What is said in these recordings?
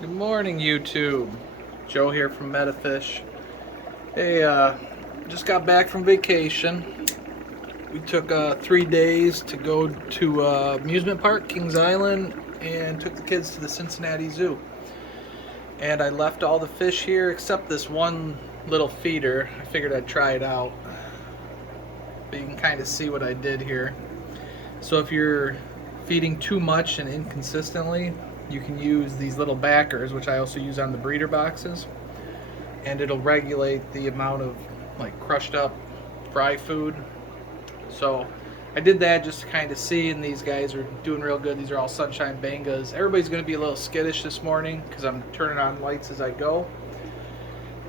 Good morning, YouTube. Joe here from Metafish. Hey, just got back from vacation. We took 3 days to go to amusement park, Kings Island, and took the kids to the Cincinnati Zoo. And I left all the fish here except this one little feeder. I figured I'd try it out. But you can kind of see what I did here. So if you're feeding too much and inconsistently, you can use these little backers, which I also use on the breeder boxes, and it'll regulate the amount of like crushed up fry food. So I did that just to kind of see, and these guys are doing real good. These are all sunshine bangas. Everybody's going to be a little skittish this morning because I'm turning on lights as I go.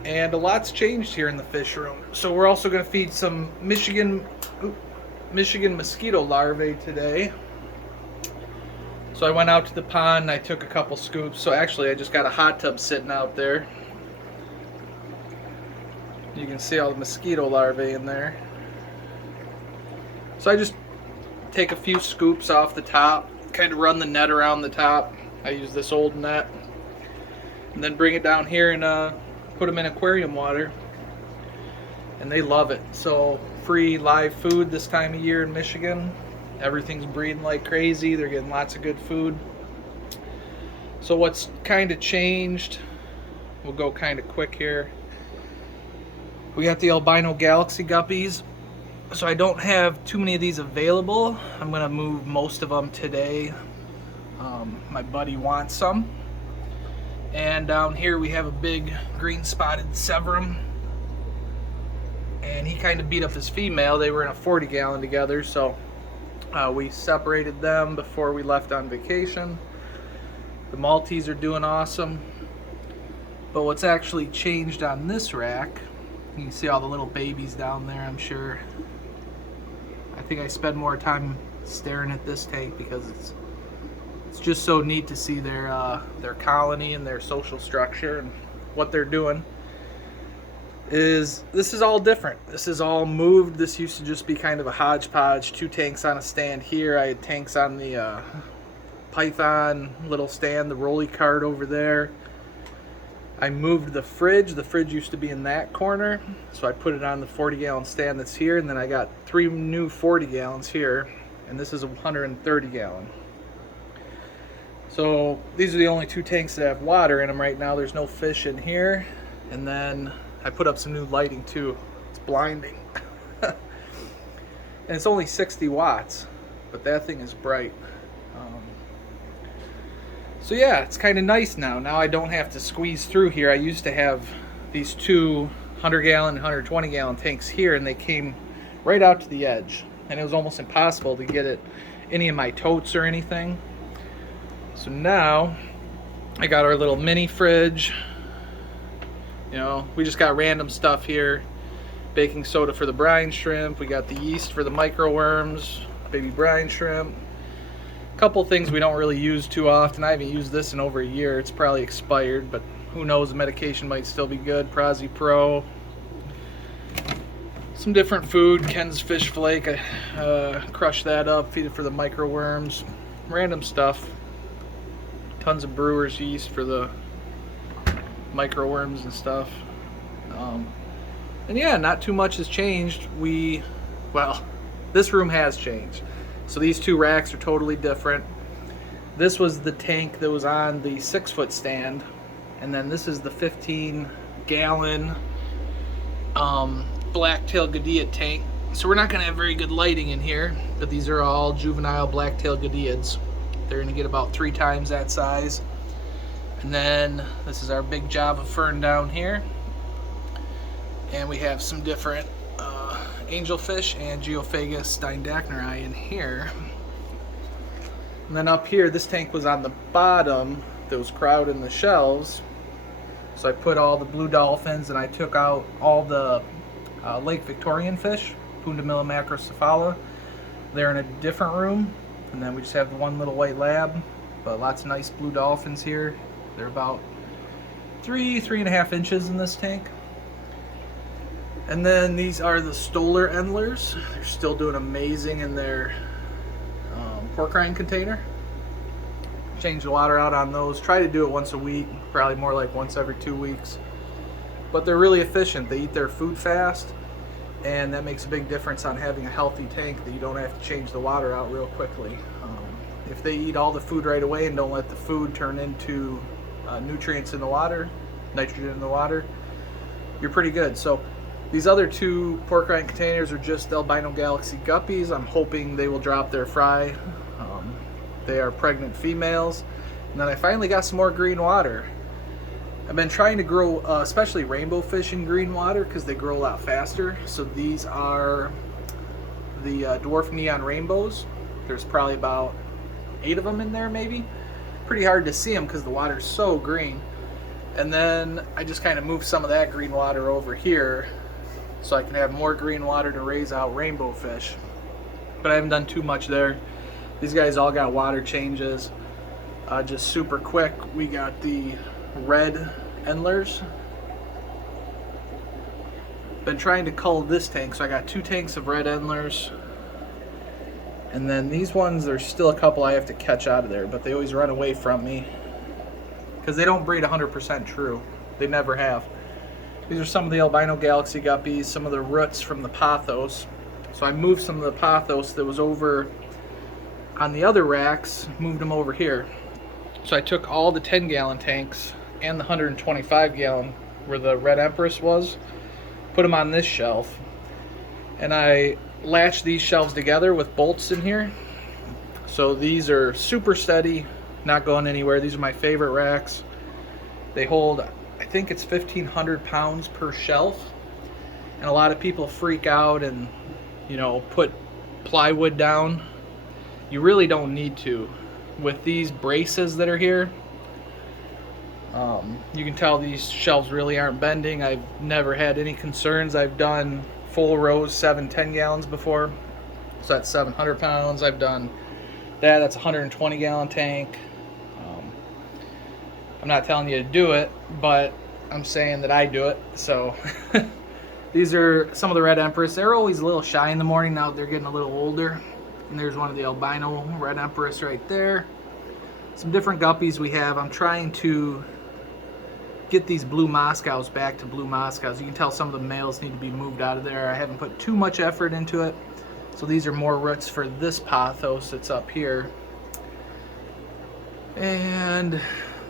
And a lot's changed here in the fish room. So we're also going to feed some Michigan mosquito larvae today. So I went out to the pond and I took a couple scoops. So actually I just got a hot tub sitting out there. You can see all the mosquito larvae in there. So I just take a few scoops off the top, kind of run the net around the top. I use this old net. And then bring it down here and put them in aquarium water. And they love it. So free live food this time of year in Michigan. Everything's breeding like crazy. They're getting lots of good food. So what's kind of changed, we'll go kind of quick here. We got the albino galaxy guppies. So I don't have too many of these available. I'm going to move most of them today. My buddy wants some. And down here we have a big green spotted severum. And he kind of beat up his female. They were in a 40 gallon together, so we separated them before we left on vacation. The Maltese are doing awesome. But what's actually changed on this rack, you can see all the little babies down there, I'm sure. I think I spend more time staring at this tank because it's just so neat to see their colony and their social structure and what they're doing. This is all different. This is all moved. This used to just be kind of a hodgepodge. 2 tanks on a stand here. I had tanks on the Python little stand, the rolly cart over there. I moved the fridge. The fridge used to be in that corner, so I put it on the 40 gallon stand that's here, and then I got 3 new 40 gallons here, and this is a 130 gallon. So these are the only 2 tanks that have water in them right now. There's no fish in here. And then I put up some new lighting too. It's blinding. And it's only 60 watts, but that thing is bright. So yeah, it's kind of nice now. Now I don't have to squeeze through here. I used to have these 2 100 gallon and 120 gallon tanks here, and they came right out to the edge. And it was almost impossible to get it any of my totes or anything. So now I got our little mini fridge. You know, we just got random stuff here. Baking soda for the brine shrimp. We got the yeast for the microworms, baby brine shrimp. A couple things we don't really use too often. I haven't used this in over a year. It's probably expired, but who knows, the medication might still be good. Prozi Pro. Some different food. Ken's fish flake. I crush that up, feed it for the microworms. Random stuff. Tons of brewer's yeast for the microworms and stuff. And yeah, not too much has changed. Well, this room has changed. So these 2 racks are totally different. This was the tank that was on the 6-foot stand, and then this is the 15 gallon black-tail Gadiad tank. So we're not going to have very good lighting in here, but these are all juvenile black-tail Gadiads. They're going to get about 3 times that size. And then this is our big Java fern down here. And we have some different angelfish and Geophagus steindachnerii in here. And then up here, this tank was on the bottom that was crowding the shelves. So I put all the blue dolphins, and I took out all the Lake Victorian fish, Pundamilla macrocephala. They're in a different room. And then we just have the one little white lab, but lots of nice blue dolphins here. They're about 3.5 inches in this tank. And then these are the Stoller Endlers. They're still doing amazing in their pork rind container. change the water out on those. Try to do it once a week, probably more like once every 2 weeks. But they're really efficient. They eat their food fast, and that makes a big difference on having a healthy tank that you don't have to change the water out real quickly. If they eat all the food right away and don't let the food turn into nutrients in the water, nitrogen in the water, you're pretty good. So these other 2 pork rind containers are just albino galaxy guppies. I'm hoping they will drop their fry. They are pregnant females. And then I finally got some more green water. I've been trying to grow especially rainbow fish in green water because they grow a lot faster. So these are the dwarf neon rainbows. There's probably about 8 of them in there maybe. Pretty hard to see them because the water's so green. And then I just kind of moved some of that green water over here so I can have more green water to raise out rainbow fish. But I haven't done too much there. These guys all got water changes. Just super quick, we got the red endlers. Been trying to cull this tank, so I got 2 tanks of red endlers. And then these ones, there's still a couple I have to catch out of there, but they always run away from me because they don't breed 100% true. They never have. These are some of the albino galaxy guppies, some of the roots from the pothos. So I moved some of the pothos that was over on the other racks, moved them over here. So I took all the 10-gallon tanks and the 125-gallon where the red empress was, put them on this shelf, and I latched these shelves together with bolts in here. So these are super steady, not going anywhere. These are my favorite racks. They hold, I think it's 1,500 pounds per shelf, and a lot of people freak out and, you know, put plywood down. You really don't need to. With these braces that are here, you can tell these shelves really aren't bending. I've never had any concerns. I've done full rows 7-10 gallons before, so that's 700 pounds. I've done that's a 120-gallon tank. I'm not telling you to do it, but I'm saying that I do it. So these are some of the red empress. They're always a little shy in the morning. Now they're getting a little older. And there's one of the albino red empress right there. Some different guppies we have. I'm trying to get these blue Moscows back to blue Moscows. You can tell some of the males need to be moved out of there. I haven't put too much effort into it. So these are more roots for this pothos that's up here. And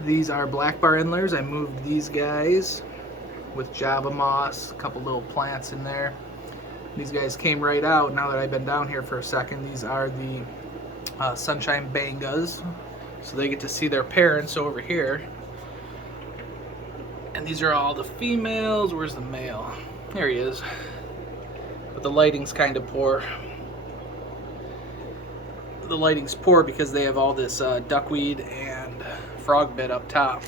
these are black bar endlers. I moved these guys with Java moss, a couple little plants in there. These guys came right out now that I've been down here for a second. These are the sunshine bangas, so they get to see their parents over here. And these are all the females. Where's the male? There he is. But the lighting's kind of poor. The lighting's poor because they have all this duckweed and frog bed up top.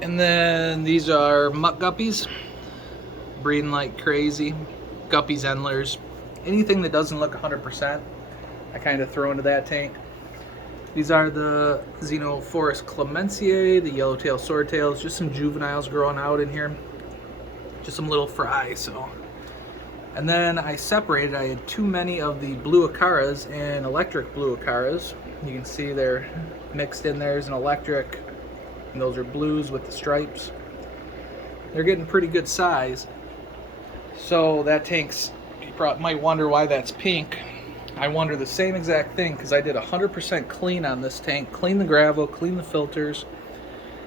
And then these are muck guppies, breeding like crazy. Guppies, endlers, anything that doesn't look 100%, I kind of throw into that tank. These are the Xenophorus clementiae, the yellowtail swordtails, just some juveniles growing out in here. Just some little fry, so. And then I separated, I had too many of the blue acaras and electric blue acaras. You can see they're mixed in there as an electric, and those are blues with the stripes. They're getting pretty good size. So that tank's, you probably might wonder why that's pink. I wonder the same exact thing because I did 100% clean on this tank. Cleaned the gravel, cleaned the filters,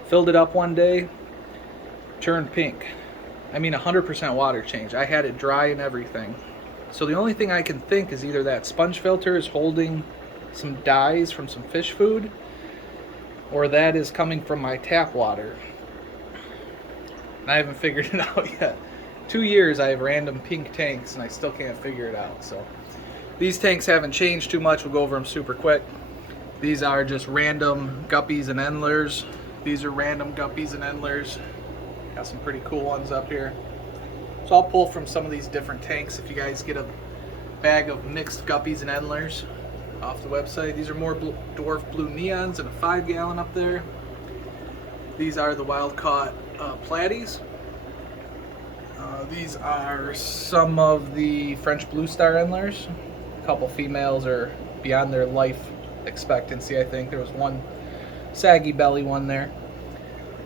filled it up one day, turned pink. I mean 100% water change. I had it dry and everything. So the only thing I can think is either that sponge filter is holding some dyes from some fish food, or that is coming from my tap water. And I haven't figured it out yet. 2 years I have random pink tanks and I still can't figure it out. So these tanks haven't changed too much. We'll go over them super quick. These are just random guppies and endlers. These are random guppies and endlers. Got some pretty cool ones up here. So I'll pull from some of these different tanks if you guys get a bag of mixed guppies and endlers off the website. These are more dwarf blue neons in a 5-gallon up there. These are the wild caught platies. These are some of the French blue star endlers. A couple females are beyond their life expectancy, I think. There was one saggy belly one there.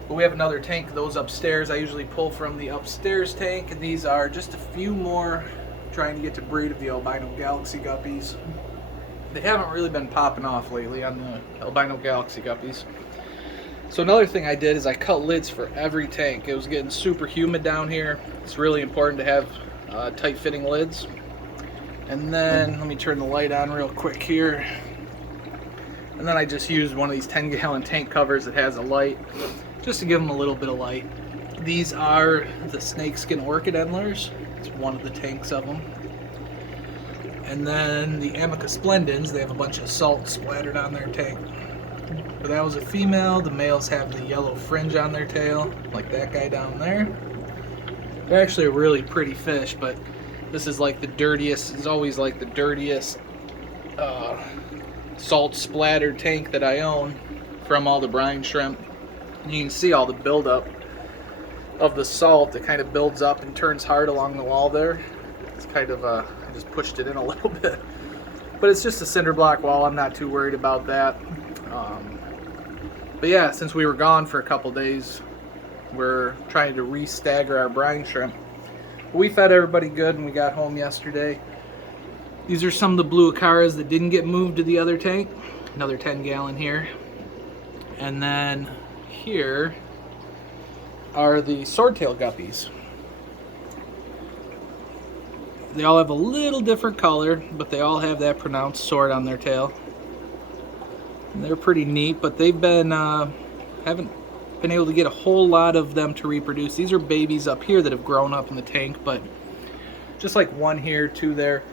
But we have another tank of those upstairs. I usually pull from the upstairs tank, and these are just a few more trying to get to breed of the albino galaxy guppies. They haven't really been popping off lately on the albino galaxy guppies. So another thing I did is I cut lids for every tank. It was getting super humid down here. It's really important to have tight fitting lids. And then let me turn the light on real quick here. And then I just used one of these 10-gallon tank covers that has a light, just to give them a little bit of light. These are the snakeskin orchid endlers. It's one of the tanks of them. And then the Amica splendens, they have a bunch of salt splattered on their tank. But that was a female. The males have the yellow fringe on their tail, like that guy down there. They're actually a really pretty fish, but this is like the dirtiest, it's always like the dirtiest salt splattered tank that I own from all the brine shrimp. And you can see all the buildup of the salt that kind of builds up and turns hard along the wall there. It's kind of, I just pushed it in a little bit. But it's just a cinder block wall, I'm not too worried about that. But yeah, since we were gone for a couple days, we're trying to re-stagger our brine shrimp. We fed everybody good when we got home yesterday. These are some of the blue acaras that didn't get moved to the other tank. Another 10-gallon here. And then here are the swordtail guppies. They all have a little different color, but they all have that pronounced sword on their tail. And they're pretty neat, but they've been haven't been able to get a whole lot of them to reproduce. These are babies up here that have grown up in the tank, but just like one here, two there.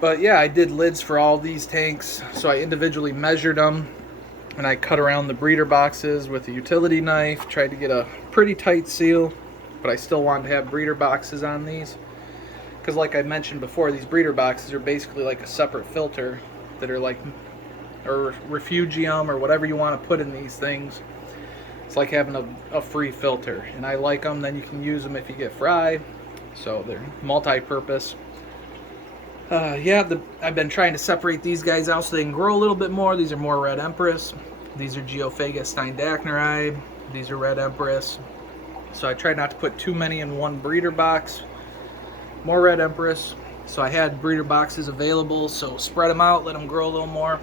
But yeah, I did lids for all these tanks, so I individually measured them, and I cut around the breeder boxes with a utility knife, tried to get a pretty tight seal, but I still wanted to have breeder boxes on these. Because like I mentioned before, these breeder boxes are basically like a separate filter that are like, or refugium or whatever you want to put in these things. It's like having a free filter, and I like them. Then you can use them if you get fry, so they're multi-purpose. Yeah, I've been trying to separate these guys out so they can grow a little bit more. These are more red empress. These are Geophagus steindachnerai. These are red empress. So I tried not to put too many in one breeder box. More red empress. So I had breeder boxes available, so spread them out, let them grow a little more.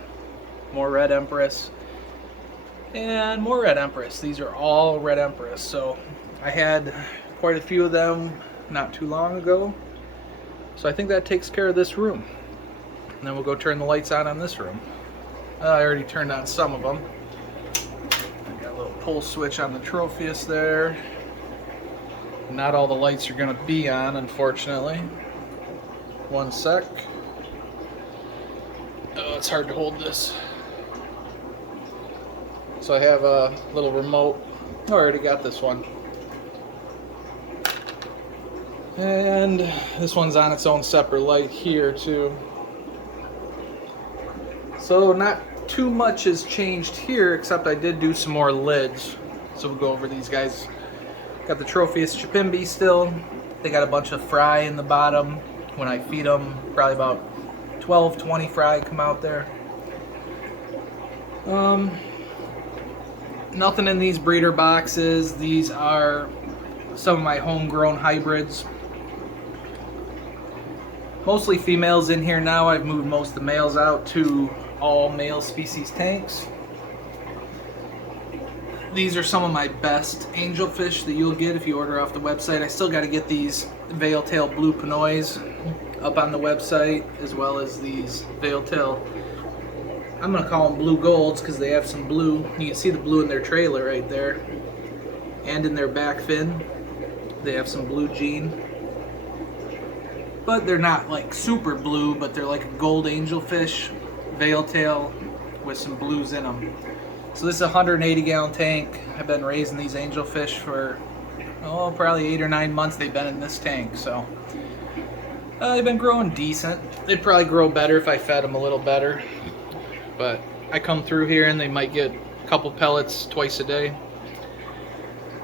More red empress. And more red empress. These are all red empress. So I had quite a few of them not too long ago. So I think that takes care of this room. And then we'll go turn the lights on this room. I already turned on some of them. I got a little pull switch on the Tropheus there. Not all the lights are going to be on, unfortunately. One sec. Oh, it's hard to hold this. So I have a little remote. Oh, I already got this one. And this one's on its own separate light here too. So not too much has changed here, except I did do some more lids. So we'll go over these guys. Got the Tropheus chipimbi still. They got a bunch of fry in the bottom. When I feed them, probably about 12-20 fry come out there. Nothing in these breeder boxes. These are some of my homegrown hybrids. Mostly females in here now. I've moved most of the males out to all male species tanks. These are some of my best angelfish that you'll get if you order off the website. I still got to get these veil-tail blue pinoys up on the website, as well as these veil-tail, I'm going to call them blue golds because they have some blue. You can see the blue in their trailer right there. And in their back fin, they have some blue gene. But they're not like super blue, but they're like a gold angelfish, veil-tail with some blues in them. So this is a 180-gallon tank. I've been raising these angelfish for, probably 8 or 9 months they've been in this tank. So they've been growing decent. They'd probably grow better if I fed them a little better. But I come through here and they might get a couple pellets twice a day.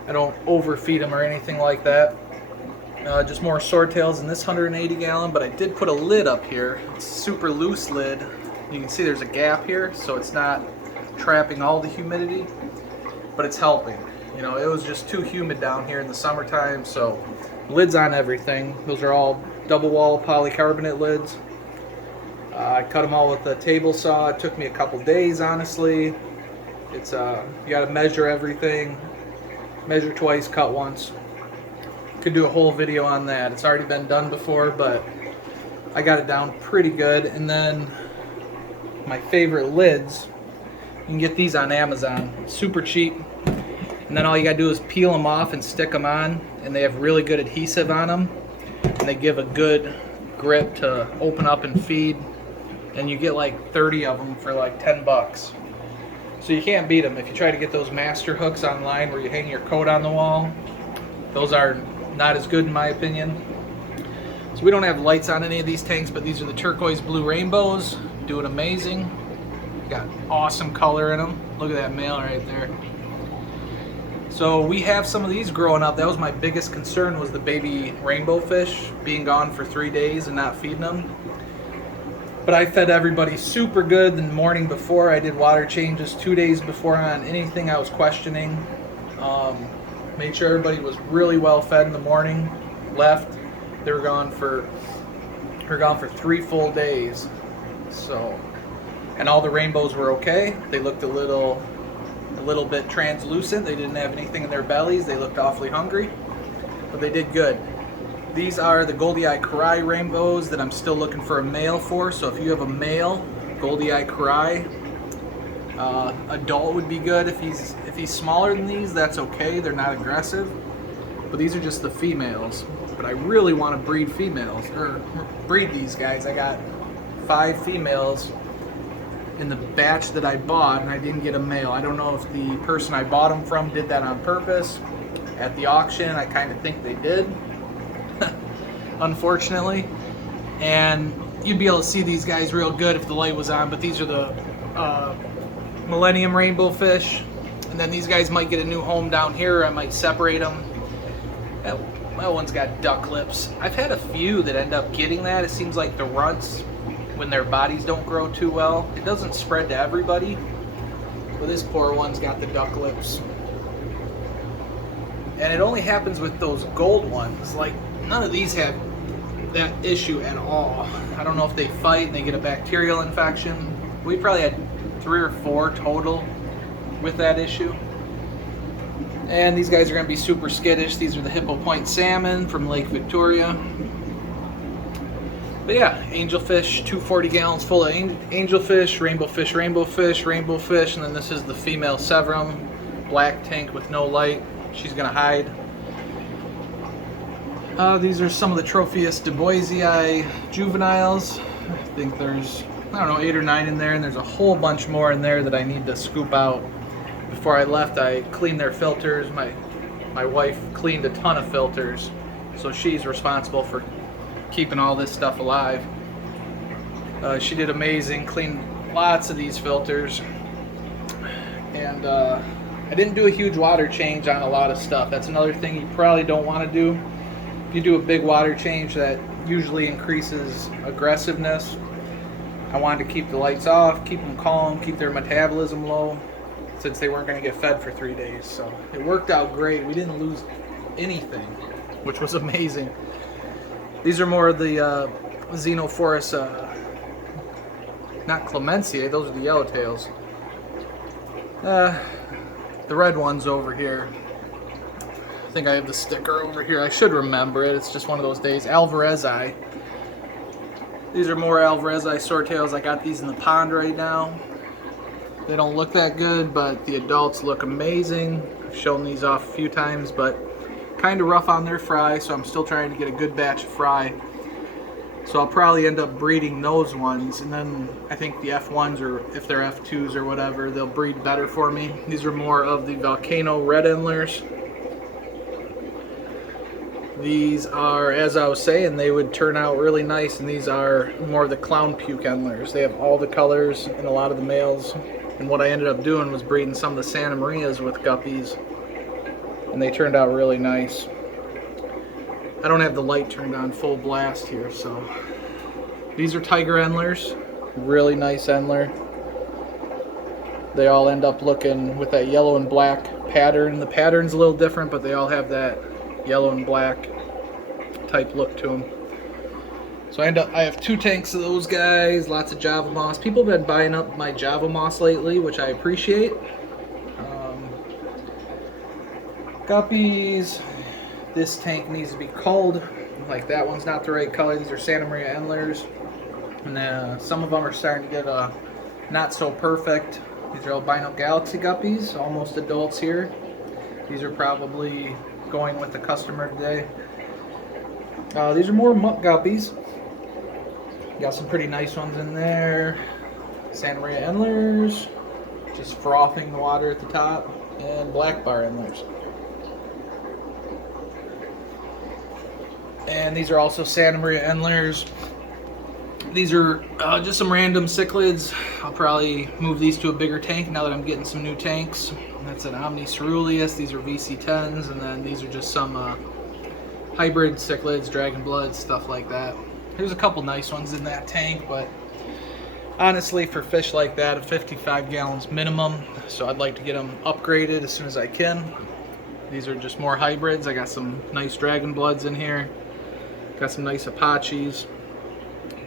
I don't overfeed them or anything like that. Just more swordtails in this 180-gallon, but I did put a lid up here. It's a super loose lid You can see there's a gap here, so it's not trapping all the humidity, but it's helping. You know, it was just too humid down here in the summertime, so lids on everything. Those are all double wall polycarbonate lids. I cut them all with a table saw. It took me a couple days, honestly. It's you got to measure everything. Measure twice, cut once. Could do a whole video on that. It's already been done before, but I got it down pretty good. And then my favorite lids, you can get these on Amazon, super cheap. And then all you gotta do is peel them off and stick them on, and they have really good adhesive on them, and they give a good grip to open up and feed. And you get like 30 of them for like 10 bucks. So you can't beat them. If you try to get those master hooks online where you hang your coat on the wall, those are not as good in my opinion. So we don't have lights on any of these tanks, but these are the turquoise blue rainbows, doing amazing. Got awesome color in them. Look at that male right there. So we have some of these growing up. That was my biggest concern, was the baby rainbow fish being gone for 3 days and not feeding them. But I fed everybody super good the morning before. I did water changes 2 days before on anything I was questioning. Made sure everybody was really well fed in the morning. Left. They were gone for 3 full days. So, and all the rainbows were okay. They looked a little bit translucent. They didn't have anything in their bellies. They looked awfully hungry, but they did good. These are the Goldie-Eye Karai rainbows that I'm still looking for a male for. So if you have a male Goldie-Eye Karai, adult would be good. If he's smaller than these, that's okay. They're not aggressive. But these are just the females. But I really want to breed females, or breed these guys. I got 5 females in the batch that I bought, and I didn't get a male. I don't know if the person I bought them from did that on purpose. At the auction, I kind of think they did, unfortunately. And you'd be able to see these guys real good if the light was on, but these are the Millennium Rainbow fish. And then these guys might get a new home down here. I might separate them. That one's got duck lips. I've had a few that end up getting that. It seems like the runts, when their bodies don't grow too well, it doesn't spread to everybody. But this poor one's got the duck lips. And it only happens with those gold ones. Like, none of these have that issue at all. I don't know if they fight and they get a bacterial infection. We probably had 3 or 4 total with that issue. And these guys are going to be super skittish. These are the Hippo Point salmon from Lake Victoria. But yeah, angelfish, 240 gallons full of angelfish, rainbow fish, rainbow fish, rainbow fish, and then this is the female Severum, black tank with no light. She's going to hide. These are some of the Tropheus duboisii juveniles. I think there's, I don't know, 8 or 9 in there, and there's a whole bunch more in there that I need to scoop out. Before I left, I cleaned their filters. My wife cleaned a ton of filters, so she's responsible for keeping all this stuff alive. She did amazing, cleaned lots of these filters. And I didn't do a huge water change on a lot of stuff. That's another thing you probably don't want to do. If you do a big water change, that usually increases aggressiveness. I wanted to keep the lights off, keep them calm, keep their metabolism low, since they weren't going to get fed for 3 days. So it worked out great. We didn't lose anything, which was amazing. These are more of the Xenophorus, not Clementia, those are the yellowtails. The red one's over here. I think I have the sticker over here. I should remember it. It's just one of those days. Alvarezi. These are more Alvarezi swordtails. I got these in the pond right now. They don't look that good, but the adults look amazing. I've shown these off a few times, but kind of rough on their fry, so I'm still trying to get a good batch of fry. So I'll probably end up breeding those ones, and then I think the F1s, or if they're F2s or whatever, they'll breed better for me. These are more of the volcano red endlers. These are, as I was saying, they would turn out really nice, and these are more of the clown puke endlers. They have all the colors and a lot of the males. And what I ended up doing was breeding some of the Santa Marias with guppies, and they turned out really nice. I don't have the light turned on full blast here, so these are tiger endlers. Really nice endler. They all end up looking with that yellow and black pattern. The pattern's a little different, but they all have that yellow and black type look to them. So I have 2 tanks of those guys, lots of Java moss. People have been buying up my Java moss lately, which I appreciate. Guppies, this tank needs to be culled. Like that one's not the right color. These are Santa Maria Endlers. And some of them are starting to get not so perfect. These are albino galaxy guppies, almost adults here. These are probably going with the customer today. These are more muck guppies. Got some pretty nice ones in there. Santa Maria Endlers, just frothing the water at the top, and black bar Endlers. And these are also Santa Maria Endlers. These are just some random cichlids. I'll probably move these to a bigger tank now that I'm getting some new tanks. That's an Omni Ceruleus. These are VC10s, and then these are just some hybrid cichlids, dragon bloods, stuff like that. There's a couple nice ones in that tank, but honestly, for fish like that, 55 gallons minimum. So I'd like to get them upgraded as soon as I can. These are just more hybrids. I got some nice dragon bloods in here. Got some nice Apaches,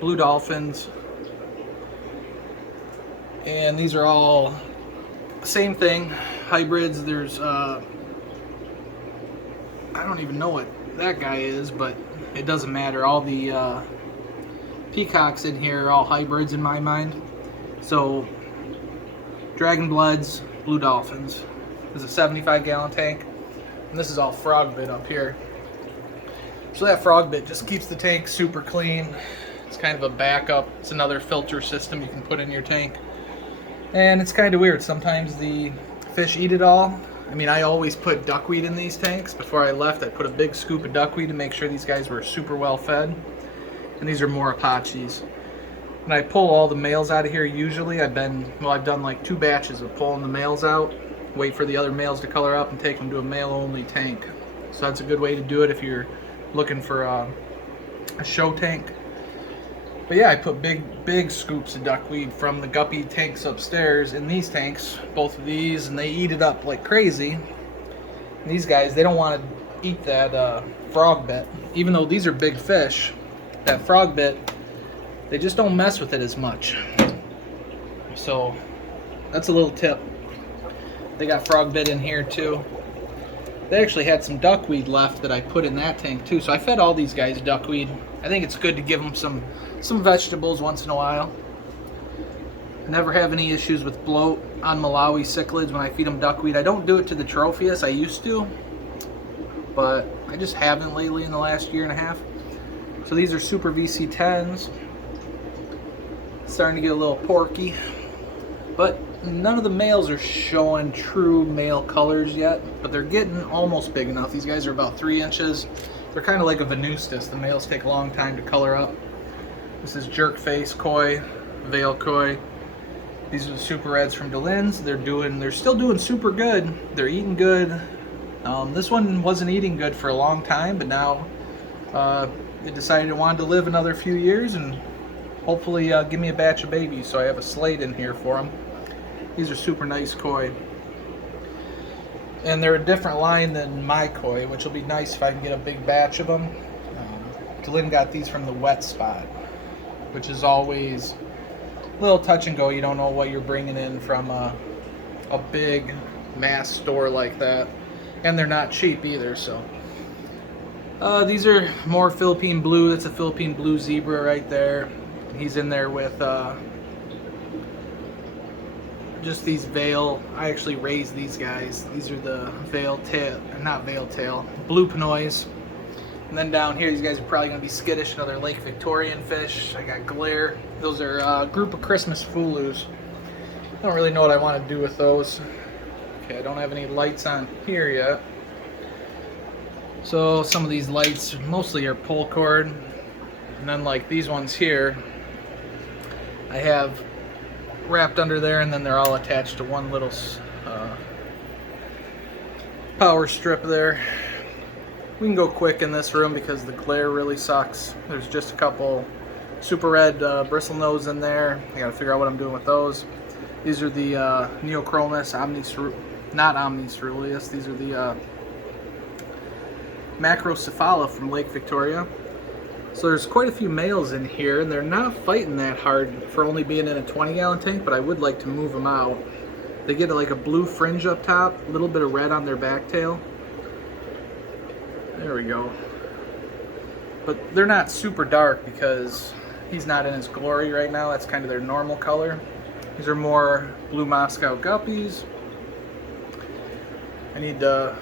blue dolphins, and these are all same thing, hybrids. There's I don't even know what that guy is, but it doesn't matter. All the peacocks in here are all hybrids in my mind. So dragon bloods, blue dolphins. This is a 75-gallon tank, and this is all frog bit up here. So that frog bit just keeps the tank super clean. It's kind of a backup. It's another filter system you can put in your tank. And it's kind of weird. Sometimes the fish eat it all. I mean, I always put duckweed in these tanks. Before I left, I put a big scoop of duckweed to make sure these guys were super well fed. And these are more Apaches. When I pull all the males out of here, usually I've done like 2 batches of pulling the males out, wait for the other males to color up, and take them to a male-only tank. So that's a good way to do it if you're looking for a show tank. But yeah, I put big scoops of duckweed from the guppy tanks upstairs in these tanks, both of these, and they eat it up like crazy. And these guys, they don't want to eat that frog bit. Even though these are big fish, that frog bit, they just don't mess with it as much. So that's a little tip. They got frog bit in here too. They actually had some duckweed left that I put in that tank too. So I fed all these guys duckweed. I think it's good to give them some vegetables once in a while. Never have any issues with bloat on Malawi cichlids when I feed them duckweed. I don't do it to the Tropheus. I used to, but I just haven't lately in the last year and a half. So these are Super VC10s. Starting to get a little porky, but none of the males are showing true male colors yet, but they're getting almost big enough. These guys are about 3 inches. They're kind of like a Venustus. The males take a long time to color up. This is jerkface koi, veil koi. These are the super reds from Delin's. They're still doing super good. They're eating good. This one wasn't eating good for a long time, but now it decided it wanted to live another few years and hopefully give me a batch of babies. So I have a slate in here for them. These are super nice koi. And they're a different line than my koi, which will be nice if I can get a big batch of them. Delin got these from the wet spot, which is always a little touch and go. You don't know what you're bringing in from a big mass store like that. And they're not cheap either, so. These are more Philippine blue. That's a Philippine blue zebra right there. He's in there with just these veil. I actually raised these guys. These are the blue panois. And then down here, these guys are probably going to be skittish, another Lake Victorian fish. I got glare. Those are a group of Christmas fulus. I don't really know what I want to do with those. Okay, I don't have any lights on here yet. So some of these lights mostly are pull cord. And then like these ones here, I have wrapped under there, and then they're all attached to one little power strip there. We can go quick in this room because the glare really sucks. There's just a couple super red bristlenose in there. I gotta figure out what I'm doing with those. These are the Neochromis not omniceruleus. These are the Macrocephala from Lake Victoria. So there's quite a few males in here, and they're not fighting that hard for only being in a 20-gallon tank, but I would like to move them out. They get like a blue fringe up top, a little bit of red on their back tail. There we go. But they're not super dark because he's not in his glory right now. That's kind of their normal color. These are more blue Moscow guppies. I need to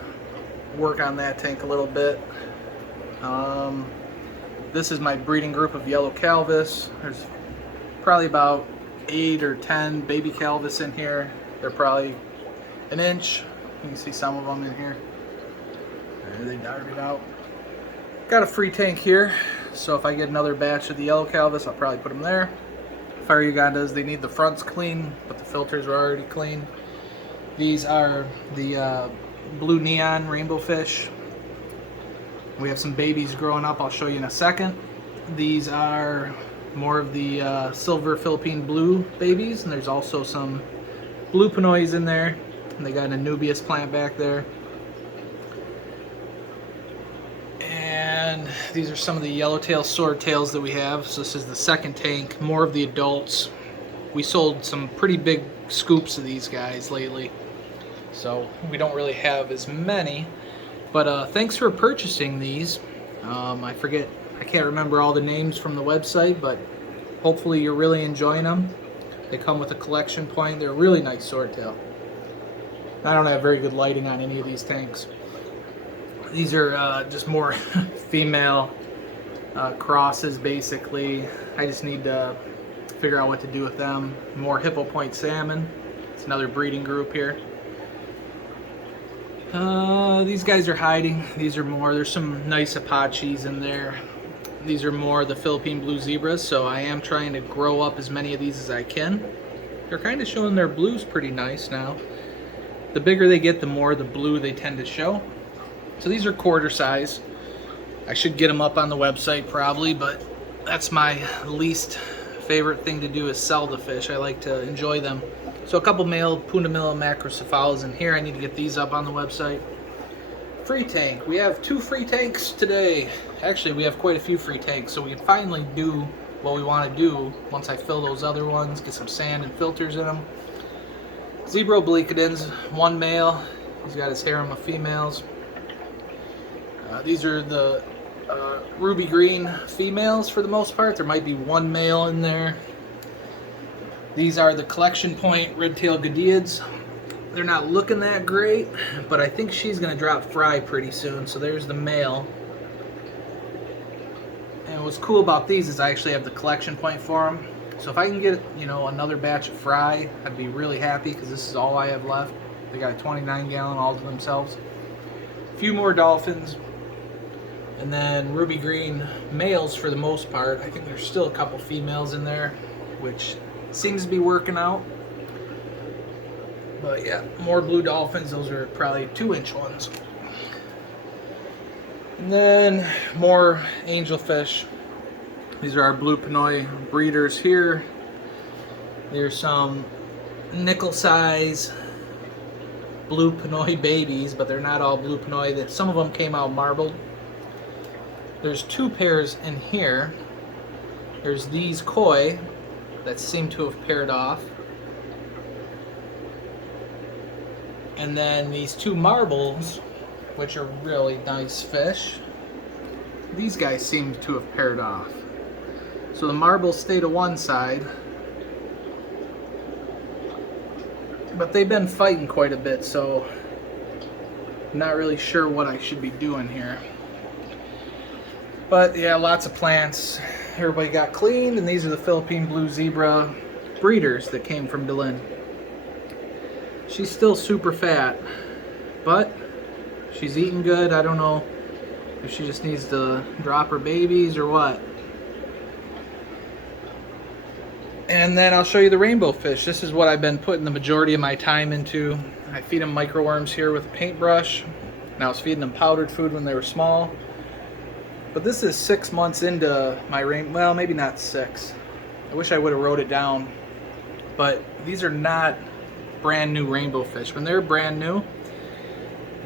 work on that tank a little bit. This is my breeding group of yellow calvus. There's probably about 8 or 10 baby calvus in here. They're probably an inch. You can see some of them in here. There, they darted out. Got a free tank here, so if I get another batch of the yellow calvus, I'll probably put them there. Fire Ugandas, they need the fronts clean, but the filters are already clean. These are the blue neon rainbow fish. We have some babies growing up, I'll show you in a second. These are more of the silver Philippine blue babies, and there's also some blue panois in there. And they got an Anubias plant back there. And these are some of the yellowtail swordtails that we have. So this is the second tank, more of the adults. We sold some pretty big scoops of these guys lately, so we don't really have as many. But thanks for purchasing these. I can't remember all the names from the website, but hopefully you're really enjoying them. They come with a collection point. They're a really nice swordtail. I don't have very good lighting on any of these tanks. These are just more female crosses, basically. I just need to figure out what to do with them. More hippo point salmon. It's another breeding group here. These guys are hiding. There's some nice Apaches in there. These are more the Philippine blue zebras, so I am trying to grow up as many of these as I can. They're kind of showing their blues pretty nice now. The bigger they get, the more the blue they tend to show. So these are quarter size. I should get them up on the website probably, but that's my least favorite thing to do is sell the fish. I like to enjoy them. So a couple male Punamilla macrocephalas in here. I need to get these up on the website. Free tank. We have 2 free tanks today. Actually, we have quite a few free tanks, so we can finally do what we want to do once I fill those other ones, get some sand and filters in them. Zebra obliquidans, 1 male. He's got his harem of females. These are the ruby green females for the most part. There might be 1 male in there. These are the collection point red-tailed gadiids. They're not looking that great, but I think she's going to drop fry pretty soon. So there's the male. And what's cool about these is I actually have the collection point for them. So if I can get, another batch of fry, I'd be really happy because this is all I have left. They got a 29-gallon all to themselves. A few more dolphins. And then ruby green males for the most part. I think there's still a couple females in there, which seems to be working out. But yeah, more blue dolphins. Those are probably 2-inch ones. And then more angelfish. These are our blue panoi breeders here. There's some nickel size blue panoi babies, but they're not all blue panoi. Some of them came out marbled. There's 2 pairs in here. There's these koi that seem to have paired off. And then these 2 marbles, which are really nice fish. These guys seem to have paired off. So the marbles stay to one side. But they've been fighting quite a bit, so I'm not really sure what I should be doing here. But yeah, lots of plants. Everybody got cleaned, and these are the Philippine blue zebra breeders that came from Delin. She's still super fat, but she's eating good. I don't know if she just needs to drop her babies or what. And then I'll show you the rainbow fish. This is what I've been putting the majority of my time into. I feed them microworms here with a paintbrush. And I was feeding them powdered food when they were small. But this is 6 months into my well, maybe not 6. I wish I would have wrote it down. But these are not brand new rainbow fish. When they're brand new,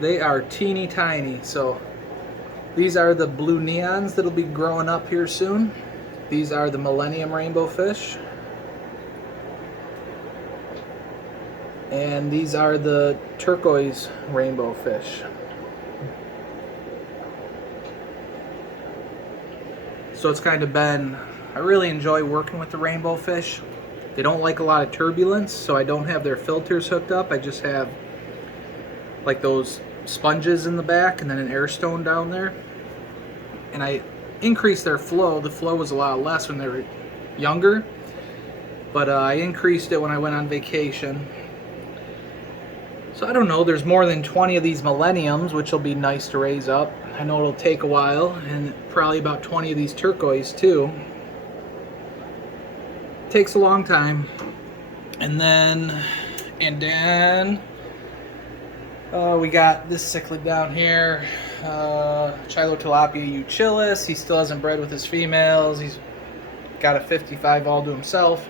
they are teeny tiny. So these are the blue neons that'll be growing up here soon. These are the millennium rainbow fish. And these are the turquoise rainbow fish. So it's kind of been, I really enjoy working with the rainbow fish. They don't like a lot of turbulence, so I don't have their filters hooked up. I just have like those sponges in the back and then an air stone down there. And I increased their flow. The flow was a lot less when they were younger, but I increased it when I went on vacation. So I don't know, there's more than 20 of these millenniums, which will be nice to raise up. I know it'll take a while, and probably about 20 of these turquoise too. Takes a long time. And then we got this cichlid down here, Chilotilapia uchilis. He still hasn't bred with his females. He's got a 55 all to himself.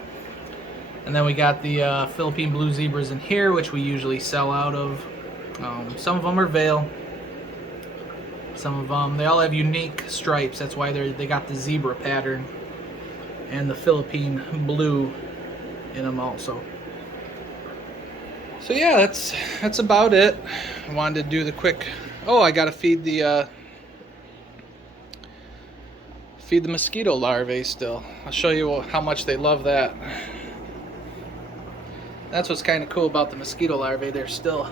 And then we got the Philippine blue zebras in here, which we usually sell out of. Some of them are veil. Some of them, they all have unique stripes. That's why they got the zebra pattern and the Philippine blue in them also. So yeah, that's about it. I wanted to do the quick. Oh, I gotta feed the mosquito larvae still. I'll show you how much they love that. That's what's kind of cool about the mosquito larvae. They're still,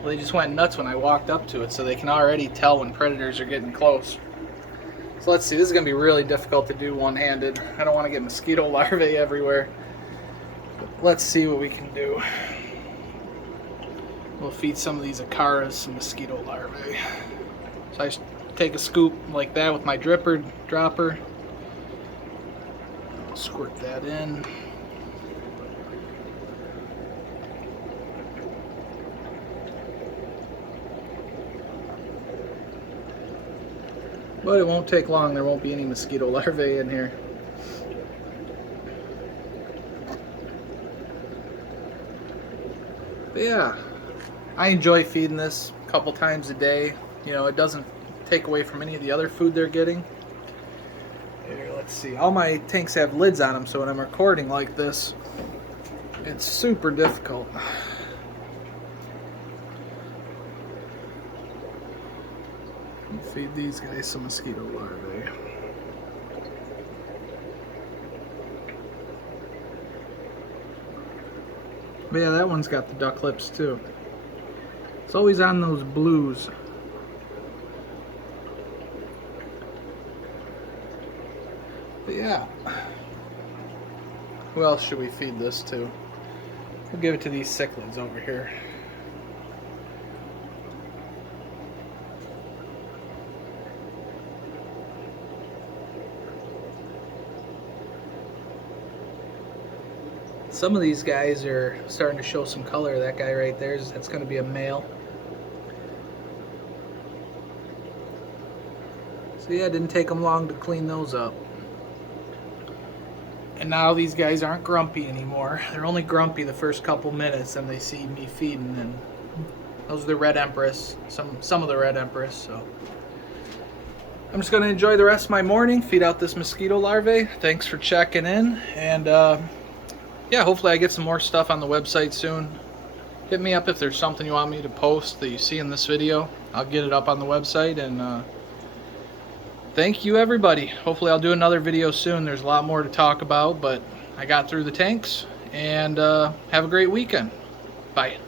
well, they just went nuts when I walked up to it, so they can already tell when predators are getting close. So let's see, this is going to be really difficult to do one-handed. I don't want to get mosquito larvae everywhere. But let's see what we can do. We'll feed some of these acaras some mosquito larvae. So I just take a scoop like that with my dropper. Squirt that in. But it won't take long, there won't be any mosquito larvae in here. But yeah, I enjoy feeding this a couple times a day. You know, it doesn't take away from any of the other food they're getting. Here, let's see. All my tanks have lids on them, so when I'm recording like this, it's super difficult. Feed these guys some mosquito larvae. But yeah, that one's got the duck lips too. It's always on those blues. But yeah. Who else should we feed this to? We'll give it to these cichlids over here. Some of these guys are starting to show some color. That guy right there, that's going to be a male. So yeah, it didn't take them long to clean those up. And now these guys aren't grumpy anymore. They're only grumpy the first couple minutes and they see me feeding. And those are the red empress, some of the red empress. So I'm just going to enjoy the rest of my morning, feed out this mosquito larvae. Thanks for checking in, and yeah, hopefully I get some more stuff on the website soon. Hit me up if there's something you want me to post that you see in this video. I'll get it up on the website, and thank you everybody. Hopefully I'll do another video soon. There's a lot more to talk about, but I got through the tanks, and have a great weekend. Bye.